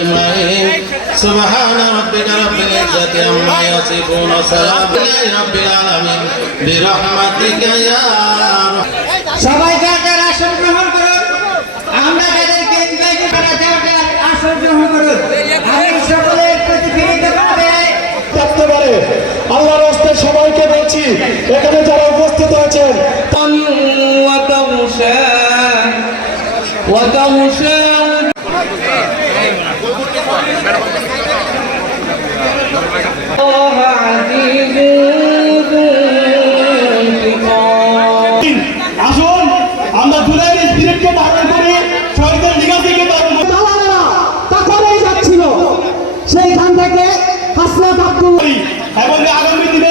سبحان ربك رب العزة عما يصفون وسلام على رب العالمين برحمتك يا সবাই যারা আসন গ্রহণ করুন আমরা যাদেরকে ইনভাইট করা যারা আসন গ্রহণ করুন আমি সকলের প্রতি বিনীত ভাবে থাকতে পারে আল্লাহর রাস্তায় সবাইকে বলছি এখানে যারা উপস্থিত আছেন আসুন আমরা জুলাইয়ের স্পিরিটকে ধারণ করি শহীদের লিগাসিকে ধারণ করি তা করেই যাচ্ছিল সেইখান থেকে হাসনাত আব্দুল এবং আগামী দিনে